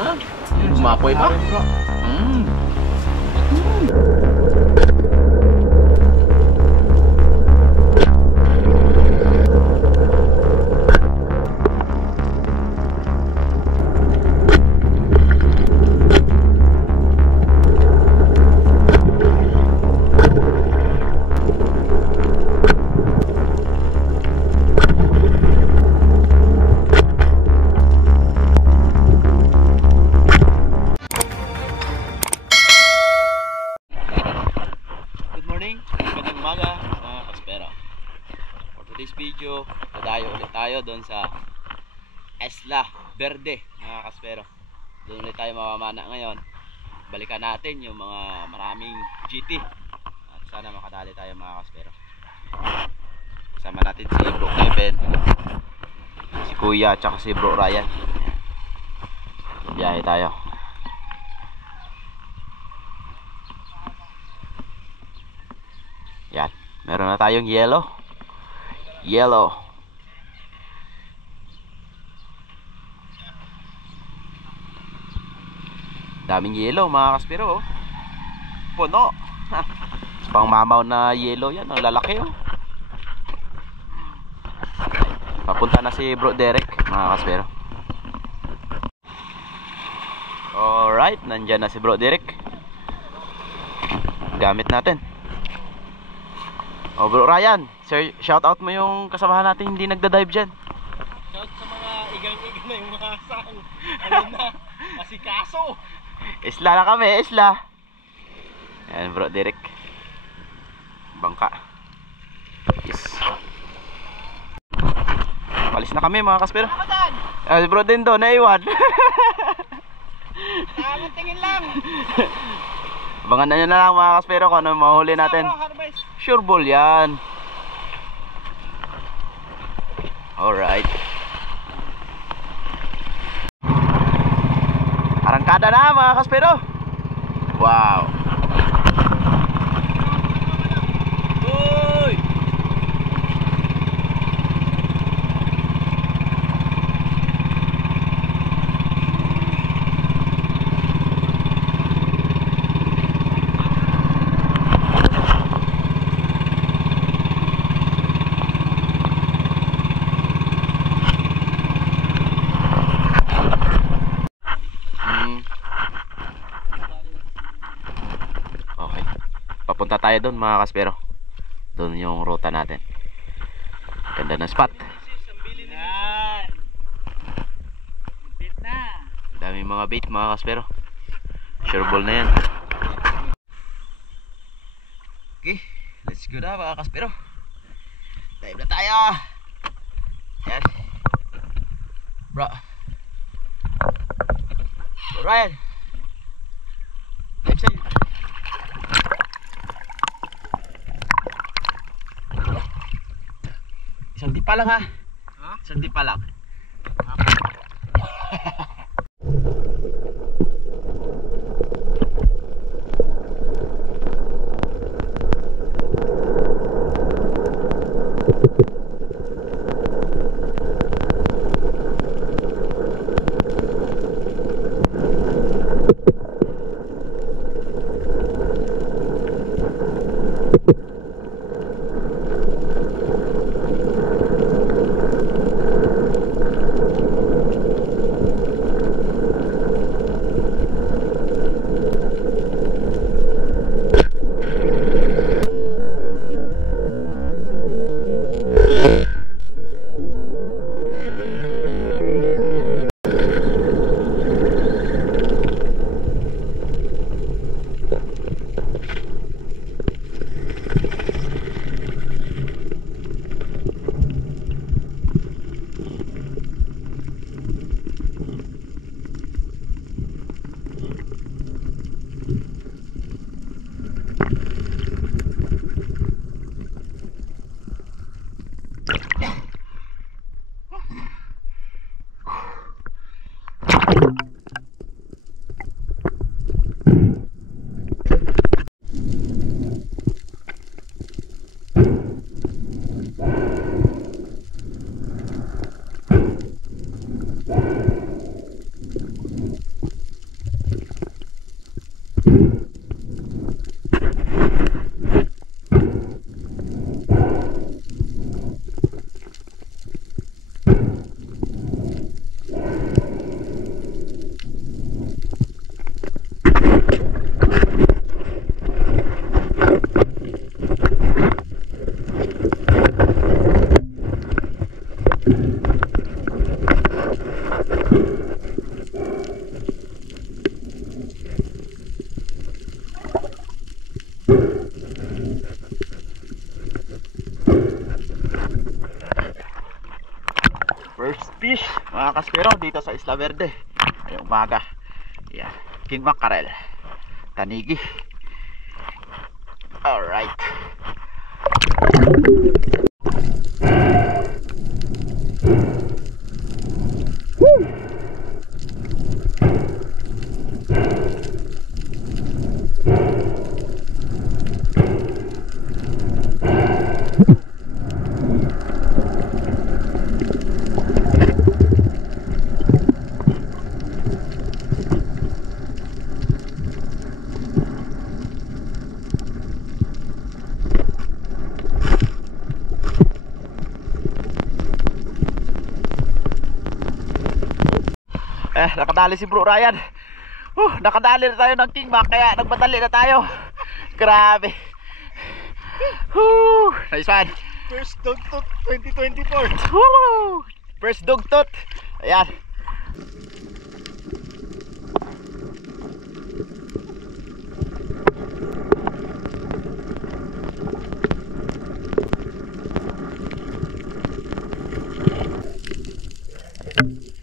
na. Umapoy pa. Today's video, dadayo ulit tayo doon sa Isla Verde, mga kaspero. Doon ulit tayo mamamana ngayon. Balikan natin yung mga maraming GT at sana makadali tayo, mga kaspero. Kasama natin si Bro Kevin, si Kuya at si Bro Ryan. Biyahe tayo. Yan, meron na tayong yellow. Daming yellow, mga kaspero, oh. Puno. Pang mamaw na yellow yan, ang lalaki, oh. Papunta na si Bro Derek, mga kaspero. Alright, nandyan na si Bro Derek. Gamit natin. Oh, Bro Ryan, sir, shout out mo yung kasamahan natin hindi nagda-dive dyan. Shout sa mga igang-igang na yung mga asang. Ano na, asikaso. Isla na kami, isla. Yan, Bro Derek. Bangka. Yes. Palis na kami, mga kaspero. Si Bro Dendo, naiwan. Tingin lang. Abangan na nyo na lang, mga kaspero, kung ano mahuli natin. Sure ball yan. Alright. Arangkada na, mga kaspero. Wow. Papunta tayo doon, mga kaspero. Doon yung ruta natin. Ganda ng spot. Dami mga bait, mga kaspero. Sure ball na yan. Okay, let's go na, mga kaspero. Dive na tayo. Yan. Bro Ryan, dive sa'yo. Isang tipa lang, ha? Isang tipa lang. mga kaspero dito sa Isla Verde. Ngayong umaga. Yan. King mackerel. Tanigi. Alright. Nakadali si Bro Ryan. Nakadali na tayo ng King Mac, kaya nagmadali na tayo. Grabe. Nice one. First Dugtut 2024. First Dugtut. Ayan.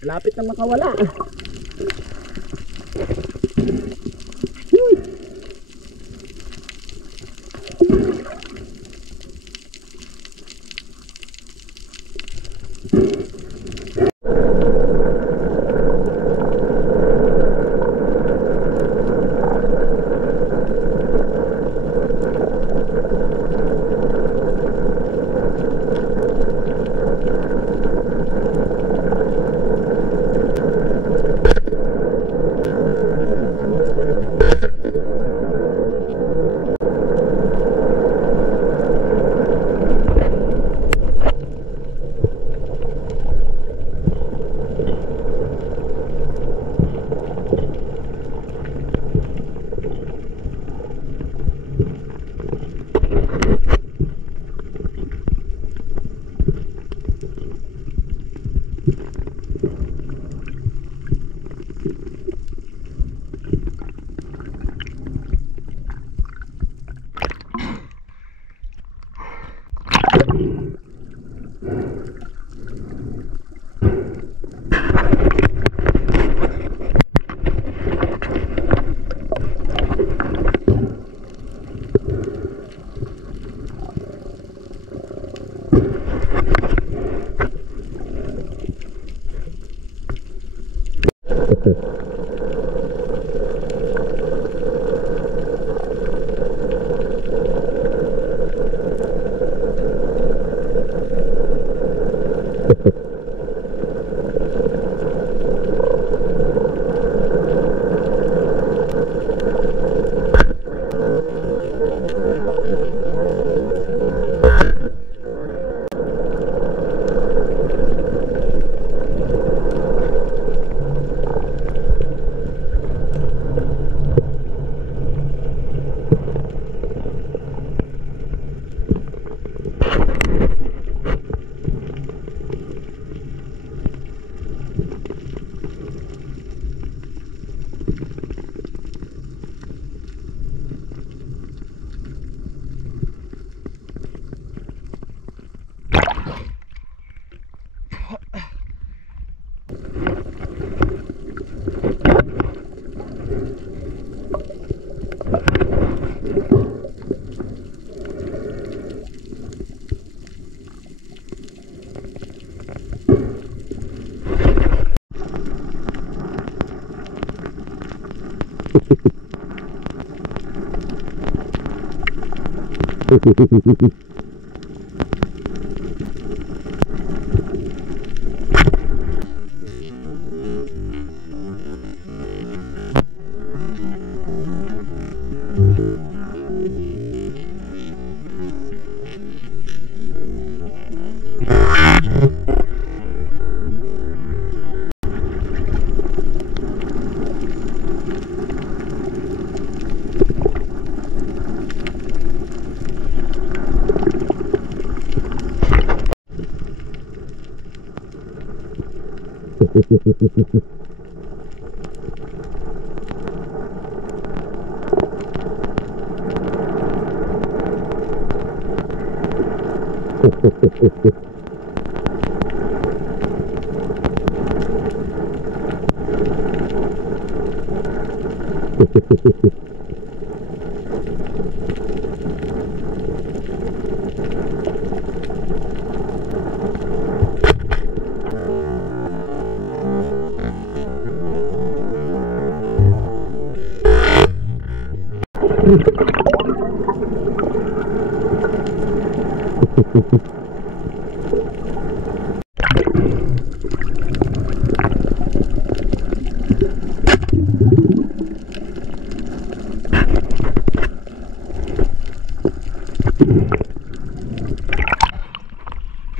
Lapit na makawala.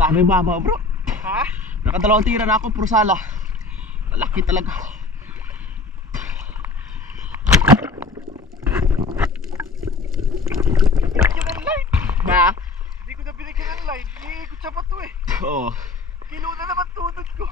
Dami mama bro. Ha? Nakadalawang tira na ako, puro sala. Malaki talaga. Binigyan ng light. Ha? Hindi ko na binigyan ng light. Iikot sa bato eh. Oo. Kilo na naman tunod ko.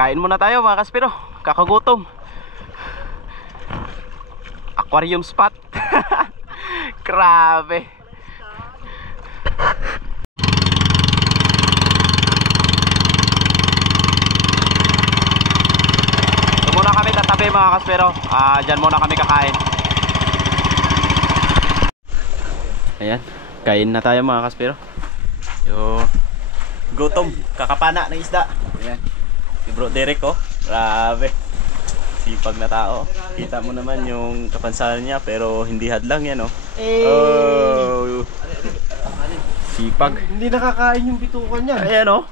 Kain muna tayo mga kaspero, kakagutom. Aquarium spot. Grabe. So muna kami tatabi mga kaspero. Dyan muna kami kakain. Ayan, kain na tayo mga kaspero. Yo, gutom, kakapana ng isda. Ayan. Si Bro Derek, oh, grabe, sipag na tao. Kita mo naman yung kapansanan niya, pero hindi hadlang yan, oh. Oh, sipag. Hindi nakakain yung bitukan niya. Ayan, oh.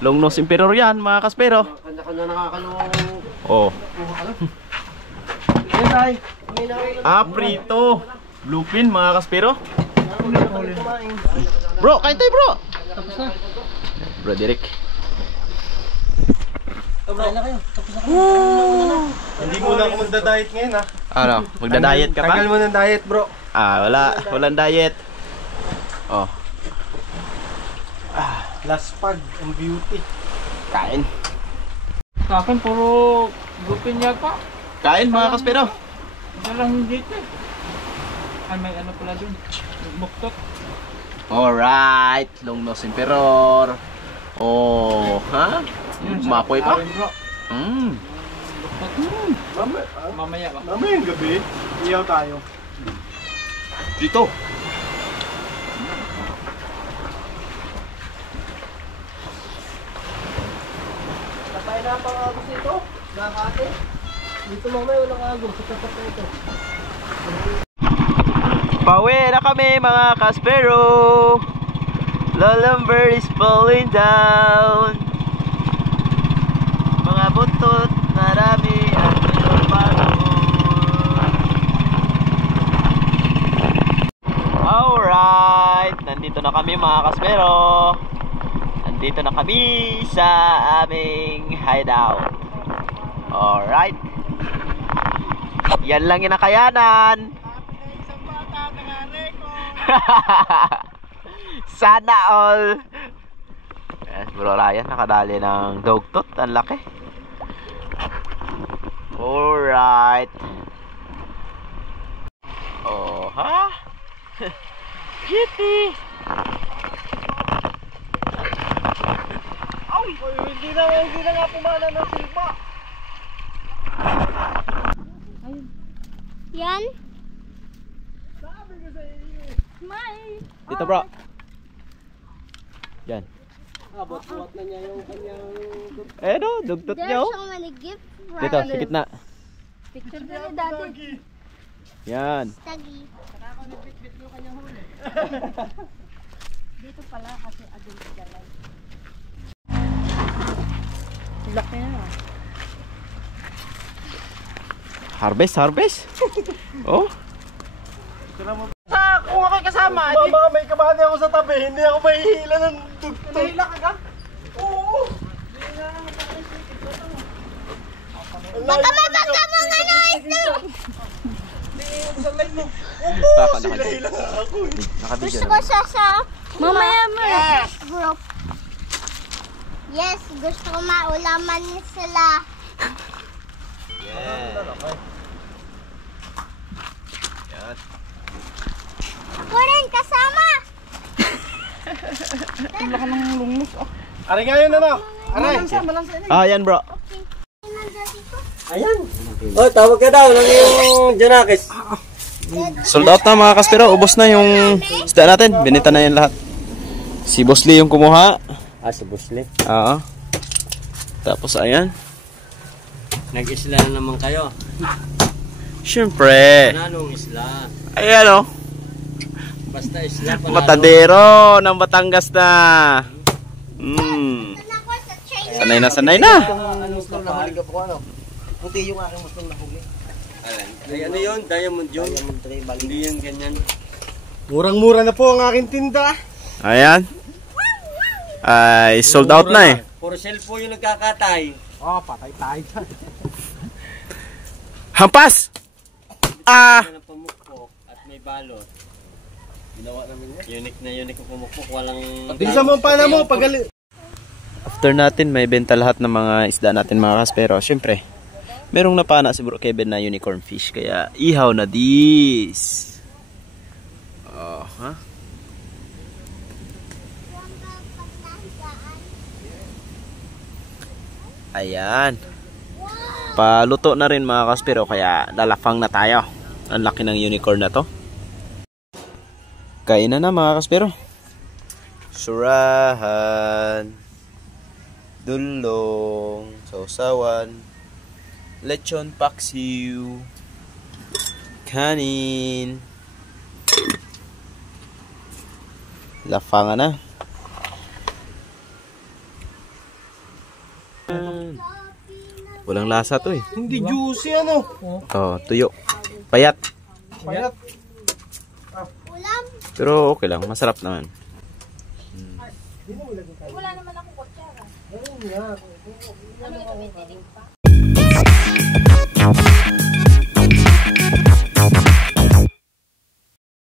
Long nose emperor yan mga kaspero. Kanya-kanya nakakalong. Oh, Yes, ay. prito bluefin mga kaspero. Bro, kain tayo bro. Tapos na. Bro Derek. Kain na kayo. Tapos na kayo. Hindi muna ako magda-diet ngayon, ha. Ano, magda-diet ka pa? Tagal mo ng diet, bro. Walang diet. Oh, Last pag ang beauty. kain. Sa akin, puro gupin yata. Kain mga kaspero. Isa lang dito eh. Ay, may ano pala dun. Buktot. Alright, long nose emperor. Oh, ha? Mapoy pa? Bro. Buktot. Mamaya ba? Mamayang gabi, iyaw tayo. Dito. Patay na pang agos nito. Nakakate. Dito mamaya walang agos. Sa tapat na ito. Pauwi na kami mga kaspero. The lumber is falling down. Mga buntot, marami at pinapagod. Alright, nandito na kami mga kaspero. Nandito na kami sa aming hideout. Alright. Yan lang yung nakayanan. Sana all. Yes, Bro Ryan, nakadali ng dogtot. Ang laki. Alright. Oh, ha? Kitty. Ay, hindi na nga pumana ng silpa. Yan? Dito bro. Yan. Buat na niya yung kanyang... Eh no, dugtot There's niya oh. so many gifts. Dito, sa gitna. Picture na ni Daddy. Yan. Tagi. Dito pala kasi adult galay. Laki na. Harvest. Oh. Kung ako'y kasama, baka may kamali ako sa tabi, hindi ako mahihila ng tugtog. Mahihila ka ga? Oo. Baka mabaka mo nga na ito! Sa live mo. Hila nga ako. Nakabidyo Gusto ko naman. siya sa mamaya mo group. Yes, gusto ko maulaman sila. Yan. Ako rin kasama! Aray nga yun ano? Aray. Yan bro. Okay. Ayan. Oh, tawag ka daw ng yung Janakis. Sold out na mga kaspero. Ubos na yung isda natin. Binita na yan lahat. Si Boss Lee yung kumuha. Ah, si Busli. Oo. Tapos ayan. Nag-isla na naman kayo. Syempre. Anong isla? Ayan o. Basta isla pa. Matadero ng Batangas na. Ako sa train. Sanay na, sanay na. Anong kapal? Puti yung aking mustang nahuli. Ay, ano yun? Diamond yun? Diamond tray, bali. Hindi yan ganyan. Murang-mura na po ang aking tinda. Ayan. Ay, sold out na eh. Puro cellphone yung nagkakatay. Oh, patay tayo dyan. Hampas! Ng pamukpok at may balot. Ginawa namin yan. Unique na unique ang pamukpok. Walang... Bilisan mo ang pana mo. After natin, may benta lahat ng mga isda natin mga kaspero. Siyempre, merong napana si Bro Kevin na unicorn fish. Kaya, ihaw na this. Oh, ha? Ayan. Paluto na rin mga kaspero. Kaya, lalafang na tayo. Ang laki ng unicorn na to. Kainan na mga kaspero. Surahan. Dulong, sausawan, lechon paksiw, kanin, lafangan na. Walang lasa to eh. Hindi juicy ano. Oh, tuyo. Payat. Payat. Ulam. Pero okay lang, masarap naman. Wala naman ako kutsara. Ano ito, may tinig pa?